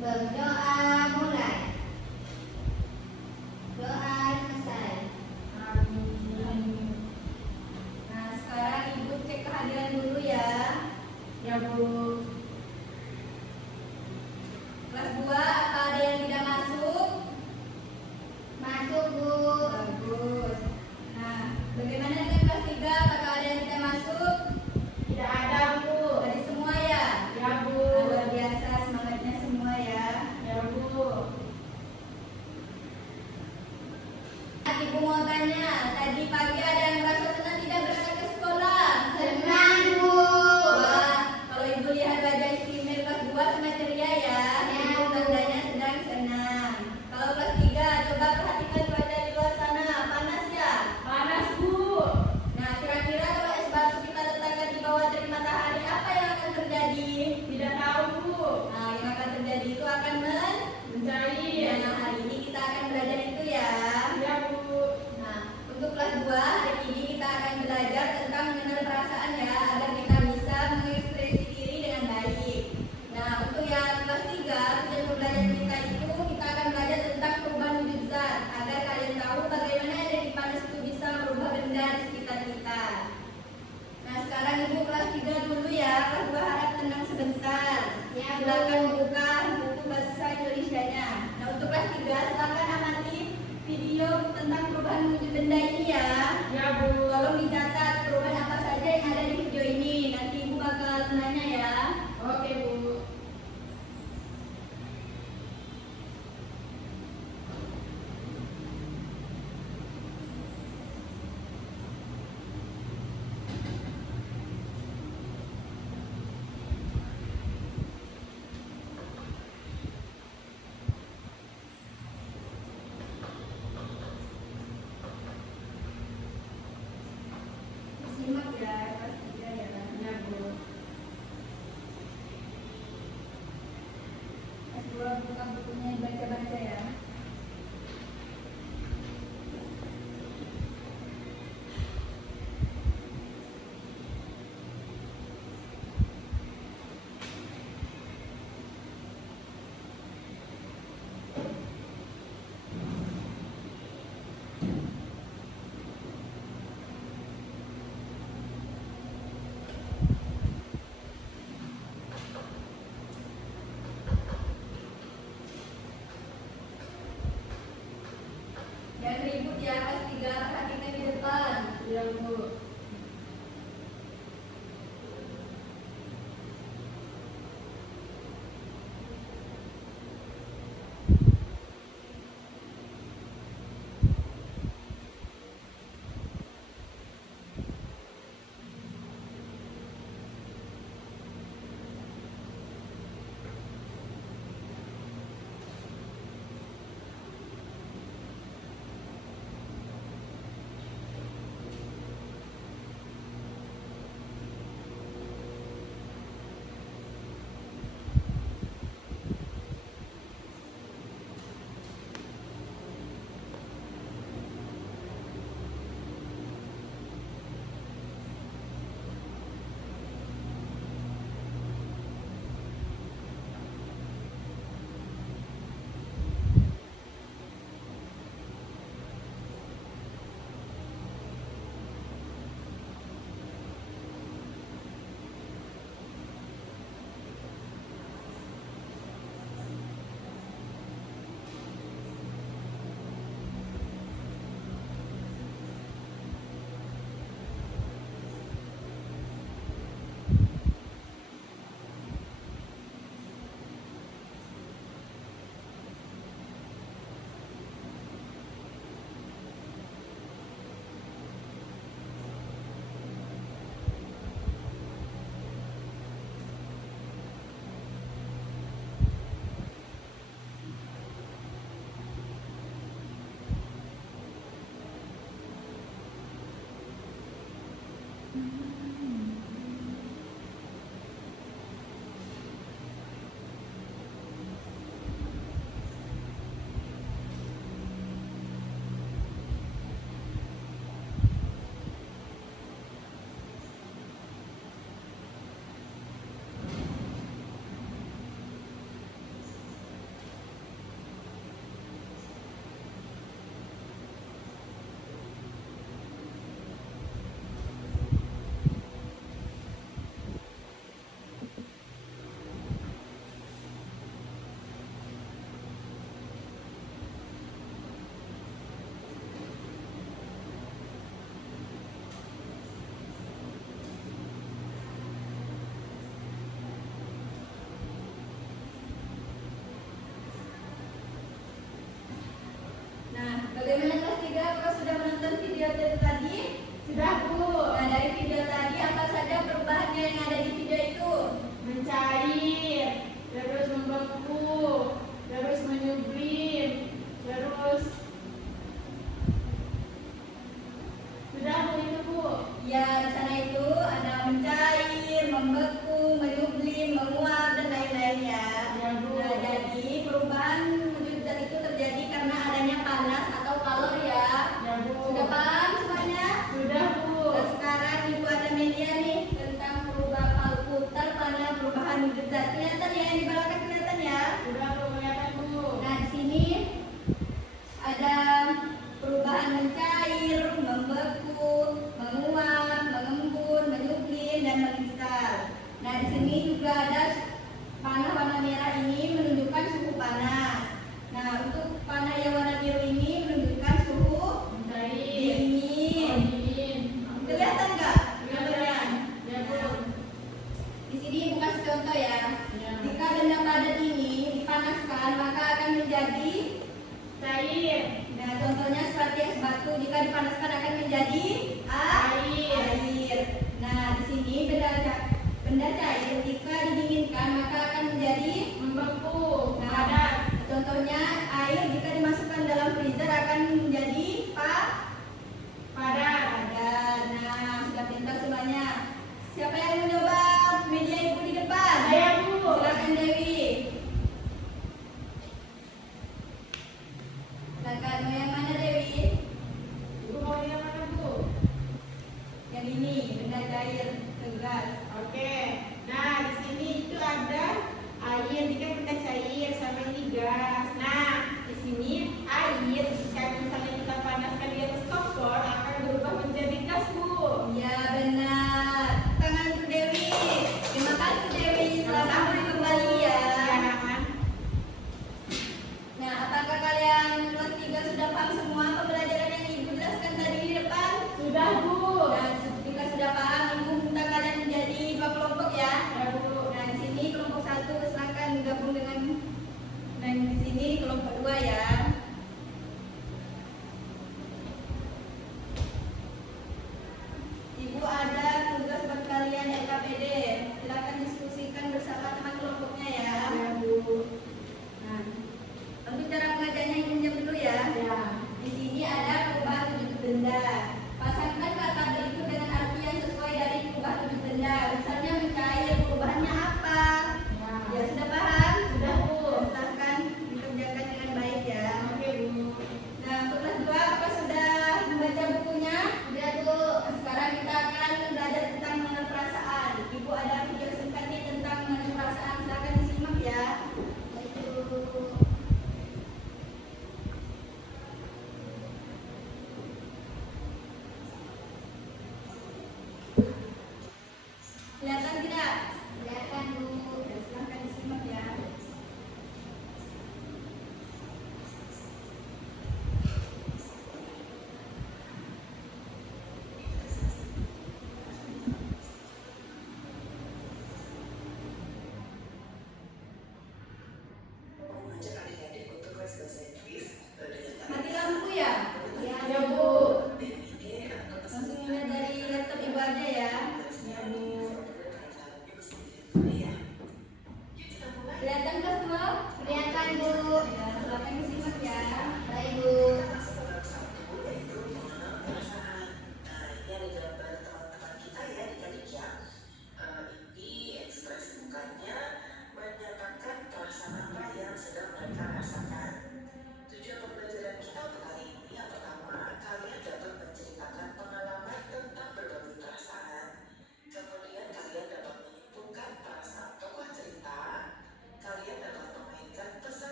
Berdoa mulai. Doa selesai. Amin. Nah, sekarang Ibu cek kehadiran dulu ya. Ya Bu. Kelas 2, apa ada yang tidak masuk? Masuk, Bu. Bagus. Nah, bagaimana dengan kelas 3? Apakah ada yang tidak masuk? Tidak ada Bu. Tadi semua ya? Ya Bu. Nah, luar biasa semangatnya semua ya. Ya Bu. Ibu mau tanya, tadi pagi ada yang merasa senang tidak berangkat ke sekolah? Senang, Bu. Wah, kalau Ibu lihat wajah istimewa kelas 2 sangat ceria ya. Ibu tandanya sedang senang. Kalau kelas 3, coba perhatikan cuaca di luar sana. Panas ya? Panas Bu. Nah, kira-kira kalau es batu kita letakkan di bawah terik matahari, apa yang akan terjadi? Tidak tahu Bu. Nah, yang akan terjadi itu akan Mencair. Nah, hari ini kita akan belajar itu ya. Ya Bu. Nah, untuk kelas 2 hari ini kita akan belajar tentang mengenal perasaan ya, agar kita bisa mengekspresi diri dengan baik. Nah, untuk yang kelas 3 tujuan pembelajaran kita itu kita akan belajar tentang perubahan wujud zat, agar kalian tahu bagaimana energi panas itu bisa merubah benda di sekitar kita. Nah, sekarang Ibu kelas 3 dulu ya, kelas 2 harap tenang sebentar. Ya, Bu. Silakan buka buku bahasa Indonesianya. Nah, untuk kelas 3 silakan amati video tentang perubahan wujud benda ini ya. Ya Bu. Tolong dicatat perubahan apa saja yang ada di video ini. Nanti Ibu bakal nanya ya. Oke Bu. Simak ya kelas 3 ya. Ya Bu. Kelas 2 buka bukunya baca-baca ya. juga ada panah warna merah ini menunjukkan suhu panas. Nah, untuk panah yang warna biru ini menunjukkan suhu Mencair. dingin. Dingin. Kelihatan nggak? Kelihatan. Ya, Bu. Di sini bukan contoh ya. Ya. Jika benda padat ini dipanaskan maka akan menjadi Cair. nah contohnya seperti es batu jika dipanaskan akan menjadi air. Nah di sini benda cair jika didinginkan maka akan menjadi Membeku. nah Padat. contohnya air jika dimasukkan dalam freezer akan menjadi Padat. padat. Nah sudah pintar semuanya. Siapa yang mencoba media ibu di depan? Saya, Bu. Silakan Dewi. Silakan mau yang mana Dewi? Ibu mau yang mana, Bu? Yang ini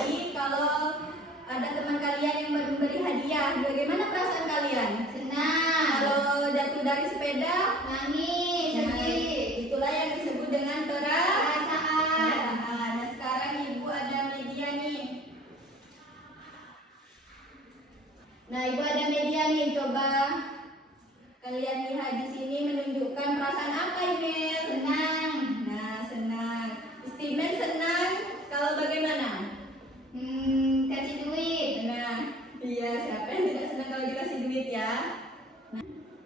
Jadi kalau ada teman kalian yang memberi hadiah, bagaimana perasaan kalian? Senang. Kalau jatuh dari sepeda, Nangis. nah, Sedih. itulah yang disebut dengan Perasaan. Nah, sekarang ibu ada media nih. Nah, ibu ada media nih. Coba kalian lihat di sini menunjukkan perasaan apa ini? Senang. Nah, senang. Istimewa senang. Kalau bagaimana? Kasih duit. Nah, iya, siapa yang tidak senang kalau dikasih duit ya?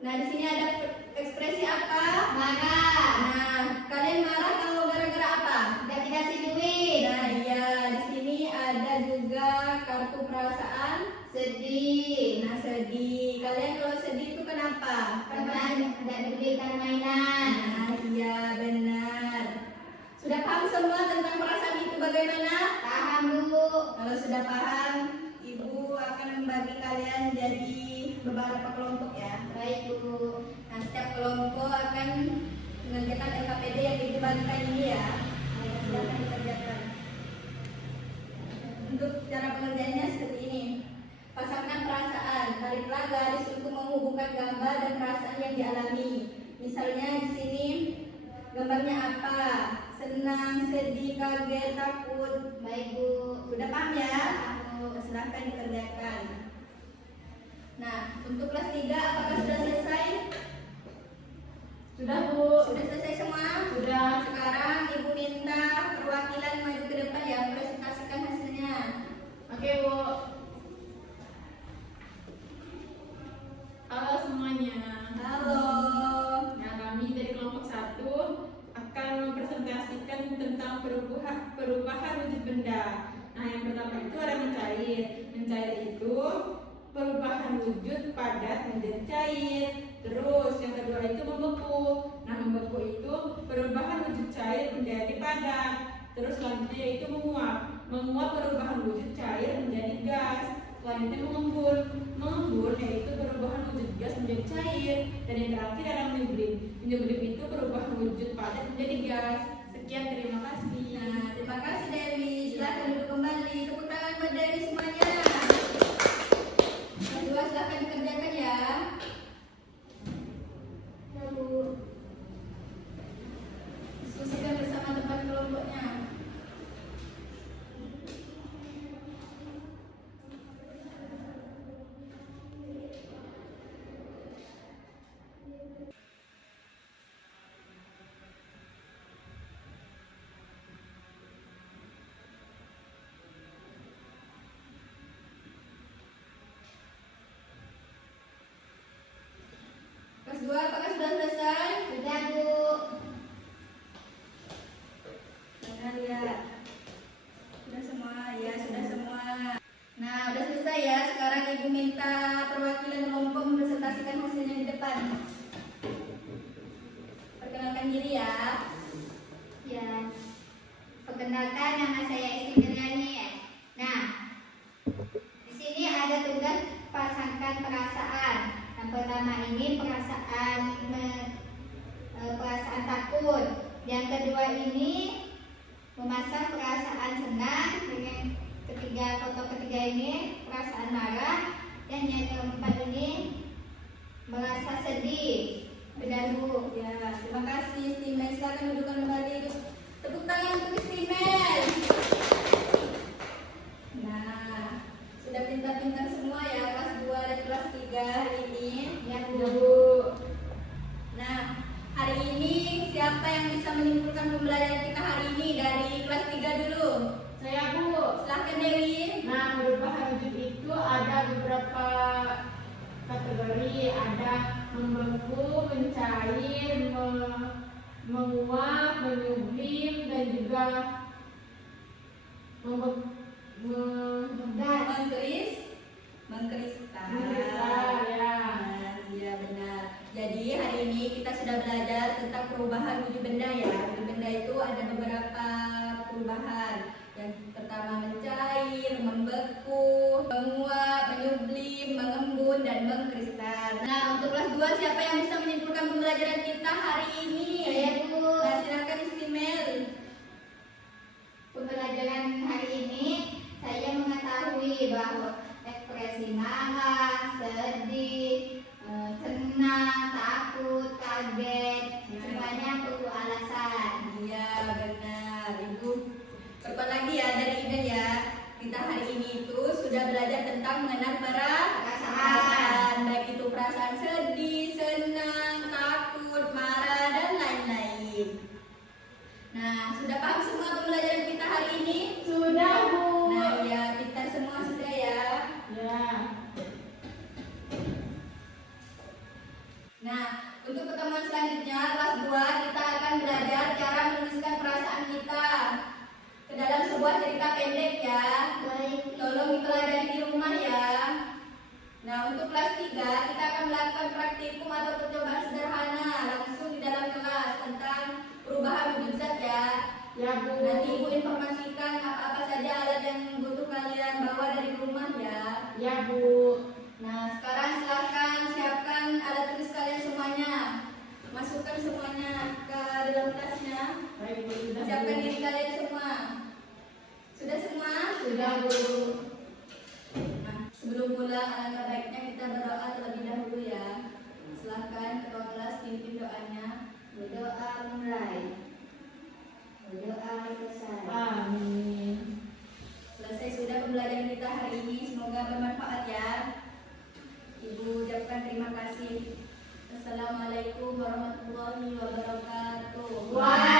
Nah, di sini ada ekspresi apa? Marah. Nah, kalian marah kalau gara-gara apa? Gak dikasih duit. Nah, iya, di sini ada juga kartu perasaan. Sedih. Nah, sedih. Kalian kalau sedih itu kenapa? Karena tidak dibelikan mainan. Nah, iya, benar. Sudah paham semua tentang perasaan itu bagaimana? Paham Bu. Kalau sudah paham, ibu akan membagi kalian jadi beberapa kelompok ya. Baik Bu. Nah, setiap kelompok akan mengerjakan LKPD yang ibu bagikan ini ya. Ayo, silakan dikerjakan. Untuk cara pengerjaannya seperti ini. Pasangkan perasaan. Tariklah garis untuk menghubungkan gambar dan perasaan yang dialami. Misalnya di sini gambarnya apa? Senang, sedih, kaget, takut. Baik Bu. Sudah paham ya? Paham, Bu. Silahkan dikerjakan. Nah, untuk kelas 3 apakah sudah selesai? Sudah Bu. Sudah selesai semua? Sudah. Sekarang ibu minta perwakilan maju ke depan ya, presentasikan hasilnya. Oke Bu. Halo semuanya. Halo. Nah, kami dari kelompok 1 akan mempresentasikan tentang perubahan wujud benda. Nah, yang pertama itu ada mencair. Mencair itu perubahan wujud padat menjadi cair. Terus yang kedua itu membeku. Nah, membeku itu perubahan wujud cair menjadi padat. Terus selanjutnya itu menguap. Menguap perubahan wujud cair menjadi gas. Selanjutnya mengembun. Mengembun yaitu perubahan wujud gas menjadi cair. Dan yang terakhir adalah menyublim. Menyublim itu perubahan wujud padat menjadi gas. Sekian, terima kasih. Nah, terima kasih Dewi. Silakan duduk kembali. Tepuk tangan buat Dewi semuanya. Yang dua silakan dikerjakan ya. Ya Bu. Diskusikan bersama teman kelompoknya. Kelas 2 apakah sudah selesai? Sudah Bu. Nah, lihat. Sudah semua ya, sudah semua. Nah, udah selesai ya. Sekarang ibu minta perwakilan kelompok mempresentasikan hasilnya di depan. Perkenalkan diri ya. Ya. Perkenalkan, nama saya Istimewa. Nah, di sini ada tugas pasangkan perasaan. Yang pertama ini perasaan takut. Yang kedua ini memasang perasaan senang. Dengan foto ketiga ini perasaan marah. Dan yang keempat ini merasa sedih. Benar Bu. Ya, terima kasih Istimewa. Silakan dudukkan kembali. Tepuk tangan untuk Istimewa. Nah, sudah pintar-pintar semua ya kelas 2 dan kelas 3 hari ini. Ya Ya Bu. Bu. Nah, hari ini siapa yang bisa menyimpulkan pembelajaran kita hari ini dari kelas 3 dulu? Saya Bu. Silahkan Dewi. Nah, perubahan wujud itu ada beberapa kategori. Ada membeku, mencair, menguap, menyublim, dan juga Mengkristal. mengkristal, ya. Nah, iya benar. Jadi hari ini kita sudah belajar tentang perubahan wujud benda ya. Wujud benda itu ada beberapa perubahan. Yang pertama mencair, membeku, menguap, menyublim, mengembun, dan mengkristal. Nah, untuk kelas 2 siapa yang bisa menyimpulkan pembelajaran kita hari ini? Saya Bu. Nah, silakan Istimewa. Pembelajaran hari ini saya mengetahui bahwa ekspresi marah, sedih, senang, takut, kaget, semuanya perlu alasan. Iya benar Ibu. Berapa lagi ya dari Ida ya? Kita hari ini itu sudah belajar tentang mengenal perasaan, baik itu perasaan sedih, senang, takut, marah dan lain-lain. Nah, sudah paham semua pembelajaran kita hari ini? Sudah, Bu. Nah, ya kita semua sudah ya. Ya. Nah, untuk pertemuan selanjutnya kelas 2 kita akan belajar cara menuliskan perasaan kita ke dalam sebuah cerita pendek ya. Baik. Tolong dipelajari di rumah ya. Nah, untuk kelas 3 kita akan melakukan praktikum atau percobaan sederhana langsung di dalam kelas tentang perubahan wujud zat ya. Ya, Bu. Nanti Ibu informasikan apa-apa saja alat yang butuh kalian bawa dari rumah ya. Ya, Bu. Nah, sekarang silahkan siapkan alat tulis kalian semuanya. Masukkan semuanya ke dalam tasnya. Baik, Bu. Sudah, Bu. Siapkan diri kalian semua. Sudah semua? Sudah, Bu. Nah, sebelum pulang alangkah baiknya kita berdoa terlebih dahulu ya. Silahkan ketua kelas pimpin doanya. Berdoa mulai. Berdoa selesai. Amin. Selesai sudah pembelajaran kita hari ini. Semoga bermanfaat ya. Ibu ucapkan terima kasih. Assalamualaikum warahmatullahi wabarakatuh. Waalaikumsalam.